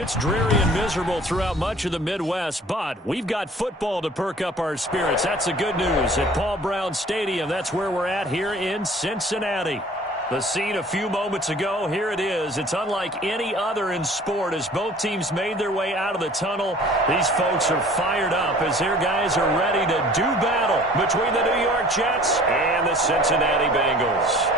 It's dreary and miserable throughout much of the Midwest, but we've got football to perk up our spirits. That's the good news. At Paul Brown Stadium, that's where we're at here in Cincinnati. The scene a few moments ago, here it is. It's unlike any other in sport as both teams made their way out of the tunnel. These folks are fired up as their guys are ready to do battle between the New York Jets and the Cincinnati Bengals.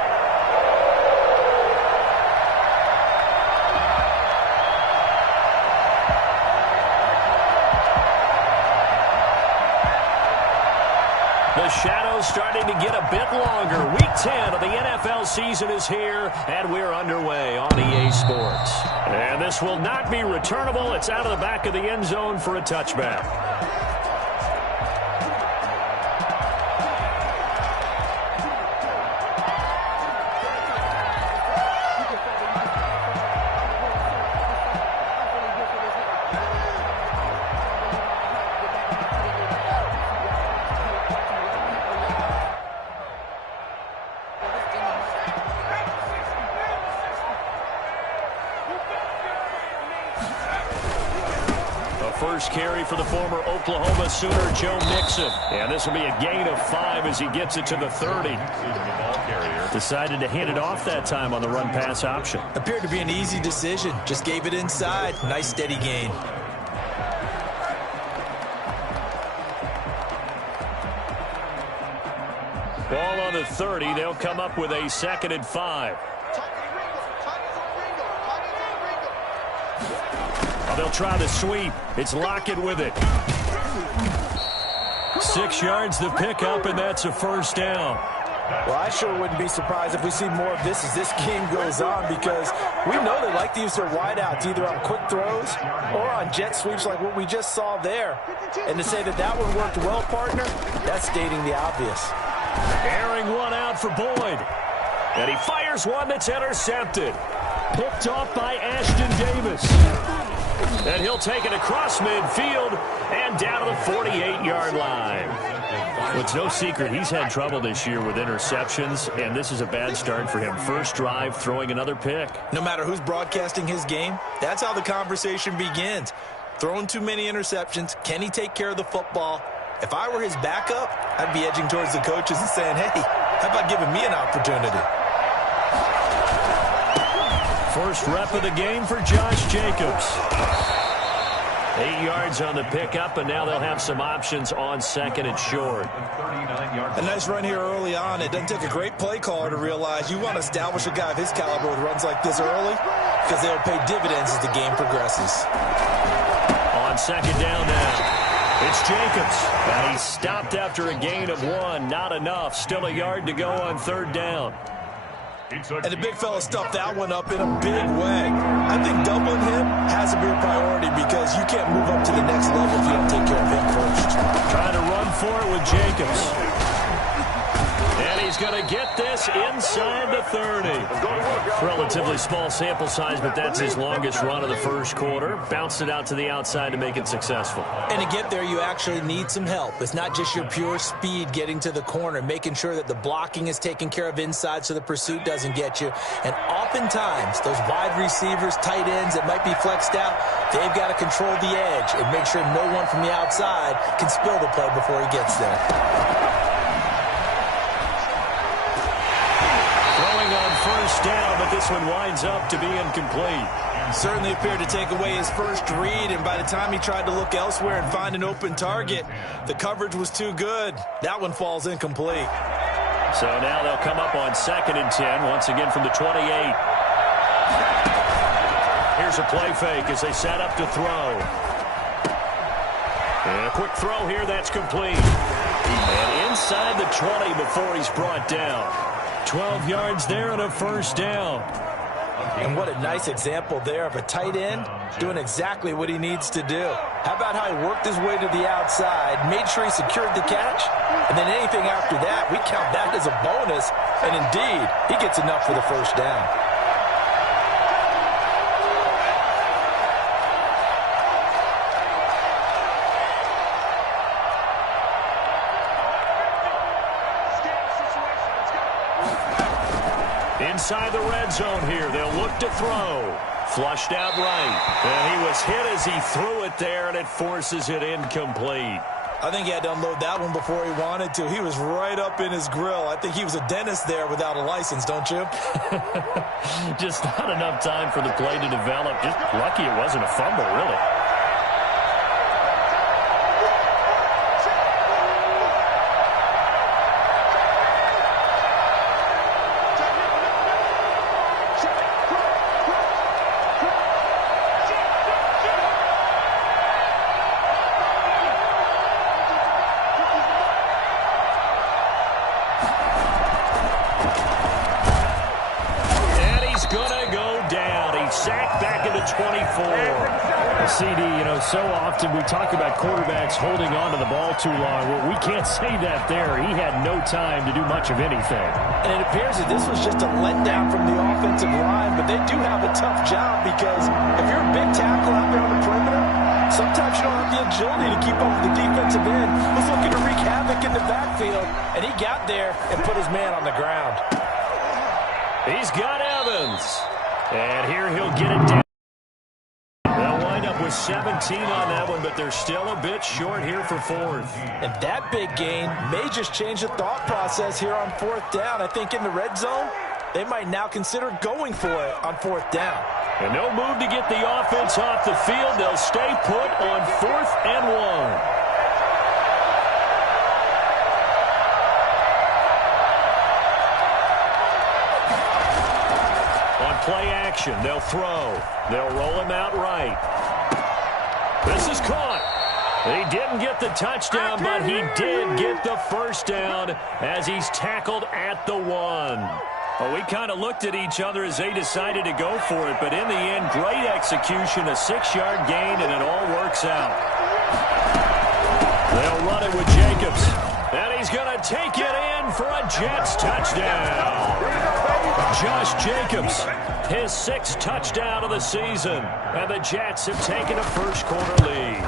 The shadow's starting to get a bit longer. Week 10 of the NFL season is here, and we're underway on EA Sports. And this will not be returnable. It's out of the back of the end zone for a touchback. First carry for the former Oklahoma Sooner, Joe Mixon. And this will be a gain of 5 as he gets it to the 30. Decided to hand it off that time on the run-pass option. Appeared to be an easy decision. Just gave it inside. Nice steady gain. Ball on the 30. They'll come up with a 2nd and 5. They'll try the sweep. It's Lockett with it. 6 yards the pickup, and that's a first down. Well, I sure wouldn't be surprised if we see more of this as this game goes on, because we know they like to use their wideouts either on quick throws or on jet sweeps like what we just saw there. And to say that that one worked well, partner, that's stating the obvious. Airing one out for Boyd. And he fires one that's intercepted. Picked off by Ashton Davis. And he'll take it across midfield and down to the 48-yard line. Well, it's no secret he's had trouble this year with interceptions, and this is a bad start for him. First drive, throwing another pick. No matter who's broadcasting his game, that's how the conversation begins. Throwing too many interceptions, can he take care of the football? If I were his backup, I'd be edging towards the coaches and saying, hey, how about giving me an opportunity? First rep of the game for Josh Jacobs. 8 yards on the pickup, and now they'll have some options on 2nd and short. A nice run here early on. It doesn't take a great play caller to realize you want to establish a guy of his caliber with runs like this early, because they'll pay dividends as the game progresses. On 2nd down now, it's Jacobs. And he's stopped after a gain of 1. Not enough. Still a yard to go on 3rd down. And the big fella stuffed that one up in a big way. I think doubling him has to be a priority, because you can't move up to the next level if you don't take care of him first. Trying to run for it with Jacobs. And he's going to get this inside the 30. Relatively small sample size, but that's his longest run of the first quarter. Bounced it out to the outside to make it successful. And to get there, you actually need some help. It's not just your pure speed getting to the corner, making sure that the blocking is taken care of inside so the pursuit doesn't get you. And oftentimes, those wide receivers, tight ends that might be flexed out, they've got to control the edge and make sure no one from the outside can spill the play before he gets there. First down, but this one winds up to be incomplete. Certainly appeared to take away his first read, and by the time he tried to look elsewhere and find an open target, the coverage was too good. That one falls incomplete. So now they'll come up on 2nd and 10, once again from the 28. Here's a play fake as they set up to throw. And a quick throw here, that's complete. And inside the 20 before he's brought down. 12 yards there and a first down. And what a nice example there of a tight end doing exactly what he needs to do. How about how he worked his way to the outside, made sure he secured the catch, and then anything after that, we count that as a bonus, and indeed, he gets enough for the first down. Inside the red zone here, they'll look to throw. Flushed out right. And he was hit as he threw it there, and it forces it incomplete. I think he had to unload that one before he wanted to. He was right up in his grill. I think he was a dentist there without a license, don't you? Just not enough time for the play to develop. Just lucky it wasn't a fumble, really. CD, so often we talk about quarterbacks holding on to the ball too long. Well, we can't say that there. He had no time to do much of anything. And it appears that this was just a letdown from the offensive line, but they do have a tough job because if you're a big tackle out there on the perimeter, sometimes you don't have the agility to keep up with the defensive end. Was looking to wreak havoc in the backfield, and he got there and put his man on the ground. He's got Evans, and here he'll get it down. 17 on that one, but they're still a bit short here for fourth. And that big gain may just change the thought process here on fourth down. I think in the red zone, they might now consider going for it on fourth down. And no move to get the offense off the field. They'll stay put on 4th and 1. On play action, they'll throw. They'll roll him out right. This is caught. He didn't get the touchdown, but he did get the first down as he's tackled at the 1. Well, we kind of looked at each other as they decided to go for it, but in the end, great execution, a 6-yard gain, and it all works out. They'll run it with Jacobs, and he's going to take it in for a Jets touchdown. Josh Jacobs, his 6th touchdown of the season, and the Jets have taken a first-quarter lead.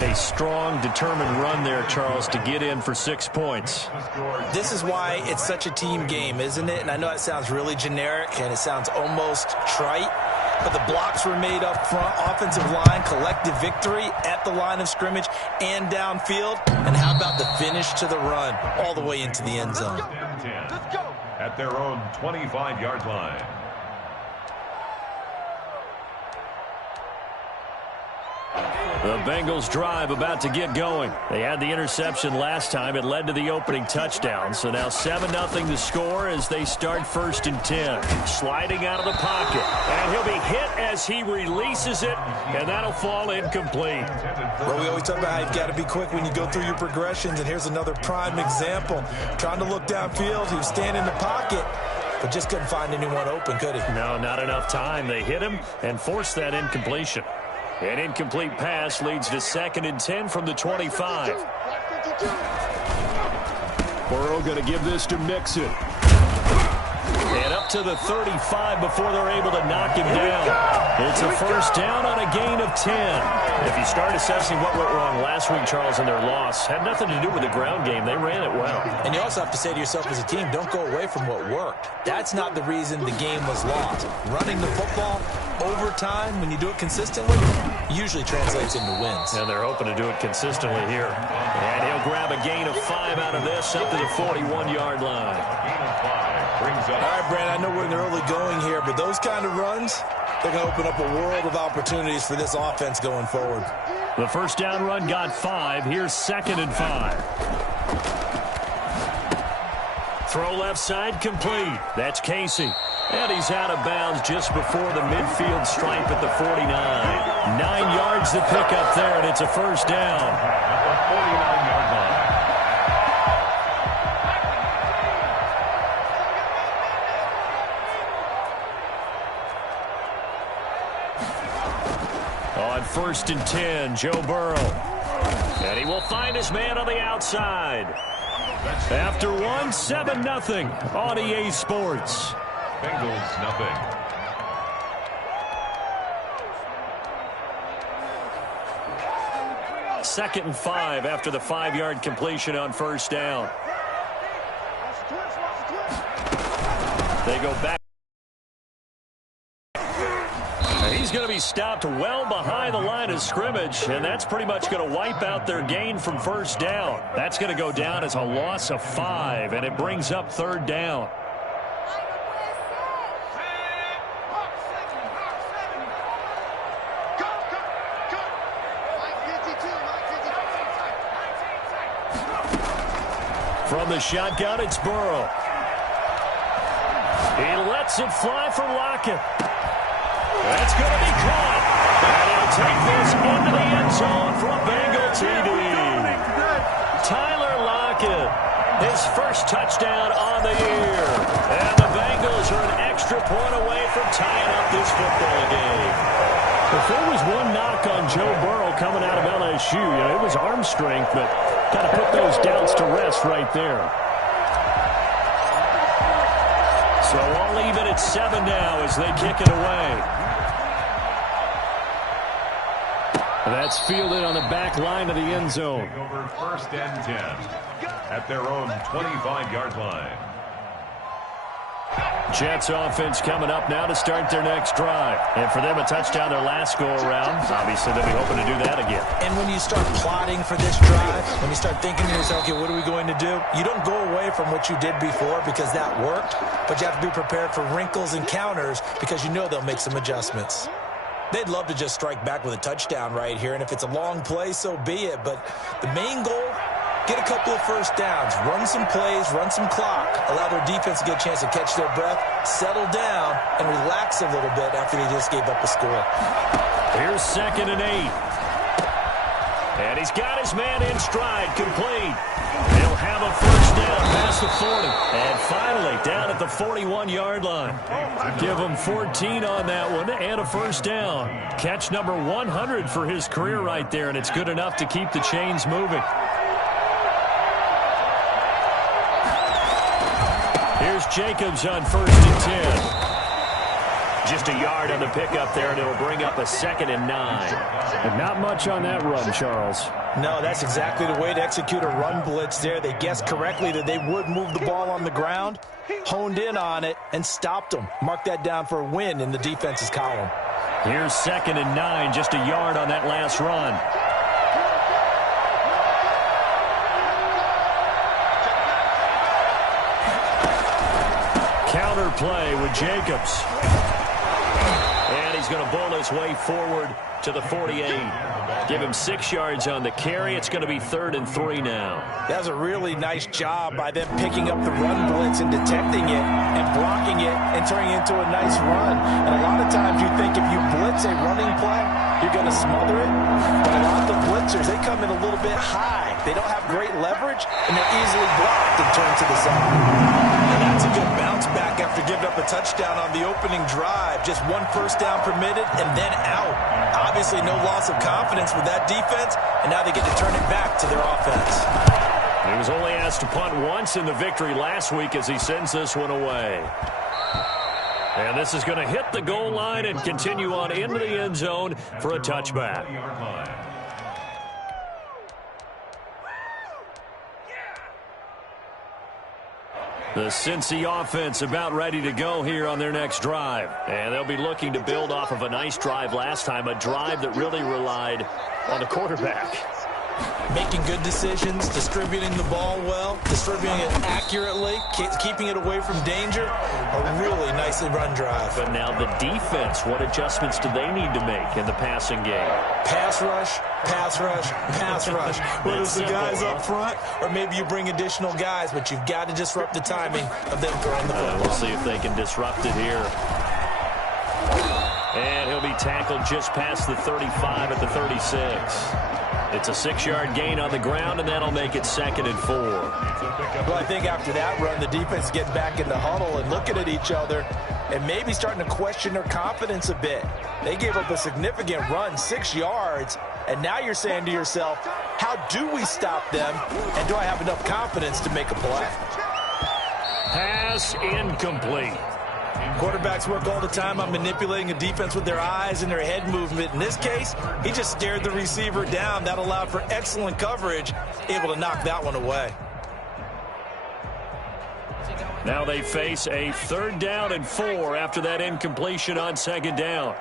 A strong, determined run there, Charles, to get in for 6 points. This is why it's such a team game, isn't it? And I know it sounds really generic, and it sounds almost trite, but the blocks were made up front, offensive line, collective victory at the line of scrimmage and downfield. And how about the finish to the run all the way into the end zone? Let's go. At their own 25-yard line. The Bengals drive about to get going. They had the interception last time. It led to the opening touchdown. So now 7-0 to score as they start 1st and 10. Sliding out of the pocket. And he'll be hit as he releases it. And that'll fall incomplete. Well, we always talk about how you've got to be quick when you go through your progressions. And here's another prime example. Trying to look downfield. He was standing in the pocket, but just couldn't find anyone open, could he? No, not enough time. They hit him and forced that incompletion. An incomplete pass leads to 2nd and 10 from the 25. Burrow going to give this to Mixon. And up to the 35 before they're able to knock him down. It's a first down on a gain of 10. If you start assessing what went wrong last week, Charles, in their loss, had nothing to do with the ground game. They ran it well. And you also have to say to yourself as a team, don't go away from what worked. That's not the reason the game was lost. Running the football over time, when you do it consistently, usually translates into wins. And they're hoping to do it consistently here. And he'll grab a gain of 5 out of this up to the 41-yard line. All right, Brad, I know we're in the early going here, but those kind of runs, they're going to open up a world of opportunities for this offense going forward. The first down run got 5. Here's 2nd and 5. Throw left side complete. That's Casey. And he's out of bounds just before the midfield stripe at the 49. 9 yards to pick up there, and it's a first down. At the 49-yard line. On 1st and 10, Joe Burrow. And he will find his man on the outside. After 7-0 on EA Sports. Bengals nothing. Second and 5 after the 5-yard completion on first down. They go back. be stopped well behind the line of scrimmage, and that's pretty much going to wipe out their gain from first down. That's going to go down as a loss of 5, and it brings up third down. From the shotgun, it's Burrow. He lets it fly for Lockett. That's going to be caught. And he'll take this into the end zone for a Bengal TD. Tyler Lockett, his first touchdown on the year. And the Bengals are an extra point away from tying up this football game. If there was one knock on Joe Burrow coming out of LSU, it was arm strength, but got to put those doubts to rest right there. So all even at 7 now as they kick it away. That's fielded on the back line of the end zone. Over first and 10 at their own 25-yard line. Jets offense coming up now to start their next drive. And for them, a touchdown their last go-around. Obviously, they'll be hoping to do that again. And when you start plotting for this drive, when you start thinking to yourself, okay, what are we going to do? You don't go away from what you did before because that worked, but you have to be prepared for wrinkles and counters because you know they'll make some adjustments. They'd love to just strike back with a touchdown right here, and if it's a long play, so be it. But the main goal, get a couple of first downs, run some plays, run some clock, allow their defense to get a chance to catch their breath, settle down, and relax a little bit after they just gave up a score. Here's 2nd and 8. And he's got his man in stride, complete. He'll have a first down past the 40. And finally, down at the 41-yard line. Give him 14 on that one and a first down. Catch number 100 for his career right there, and it's good enough to keep the chains moving. Here's Jacobs on 1st and 10. Just a yard on the pickup there, and it'll bring up a 2nd and 9. And not much on that run, Charles. No, that's exactly the way to execute a run blitz there. They guessed correctly that they would move the ball on the ground, honed in on it, and stopped them. Mark that down for a win in the defense's column. Here's 2nd and 9, just a yard on that last run. Counter play with Jacobs. And he's going to bowl his way forward to the 48. Give him 6 yards on the carry. It's going to be 3rd and 3 now. That was a really nice job by them picking up the run blitz and detecting it and blocking it and turning it into a nice run. And a lot of times you think if you blitz a running play, you're going to smother it. But a lot of the blitzers, they come in a little bit high. They don't have great leverage, and they're easily blocked and turned to the side. And that's a good bounce back after giving up a touchdown on the opening drive. Just one first down permitted and then out. Obviously no loss of confidence with that defense, and now they get to turn it back to their offense. He was only asked to punt once in the victory last week as he sends this one away. And this is going to hit the goal line and continue on into the end zone for a touchback. The Cincy offense about ready to go here on their next drive. And they'll be looking to build off of a nice drive last time, a drive that really relied on the quarterback. Making good decisions, distributing the ball well, distributing it accurately, keeping it away from danger. A really nicely run drive. But now the defense, what adjustments do they need to make in the passing game? Pass rush, pass rush, pass rush. Whether it's the guys up front or maybe you bring additional guys, but you've got to disrupt the timing of them throwing the football. We'll see if they can disrupt it here. And he'll be tackled just past the 35 at the 36. It's a 6-yard gain on the ground, and that'll make it 2nd and 4. Well, I think after that run, the defense gets back in the huddle and looking at each other and maybe starting to question their confidence a bit. They gave up a significant run, 6 yards, and now you're saying to yourself, how do we stop them, and do I have enough confidence to make a play? Pass incomplete. Quarterbacks work all the time on manipulating a defense with their eyes and their head movement. In this case, he just stared the receiver down. That allowed for excellent coverage, able to knock that one away. Now they face a 3rd down and 4 after that incompletion on 2nd down.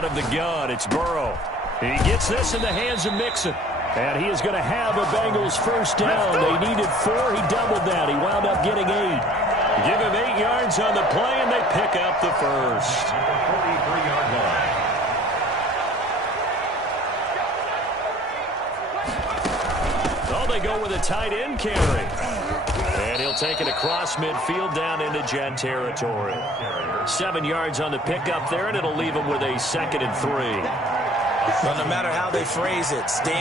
Out of the gun, it's Burrow. He gets this in the hands of Mixon. And he is going to have a Bengals first down. They needed 4. He doubled that. He wound up getting 8. Give him 8 yards on the play, and they pick up the first. 43-yard line. Oh, they go with a tight end carry. And he'll take it across midfield down into Jet territory. 7 yards on the pickup there, and it'll leave him with a 2nd and 3. Well, no matter how they phrase it,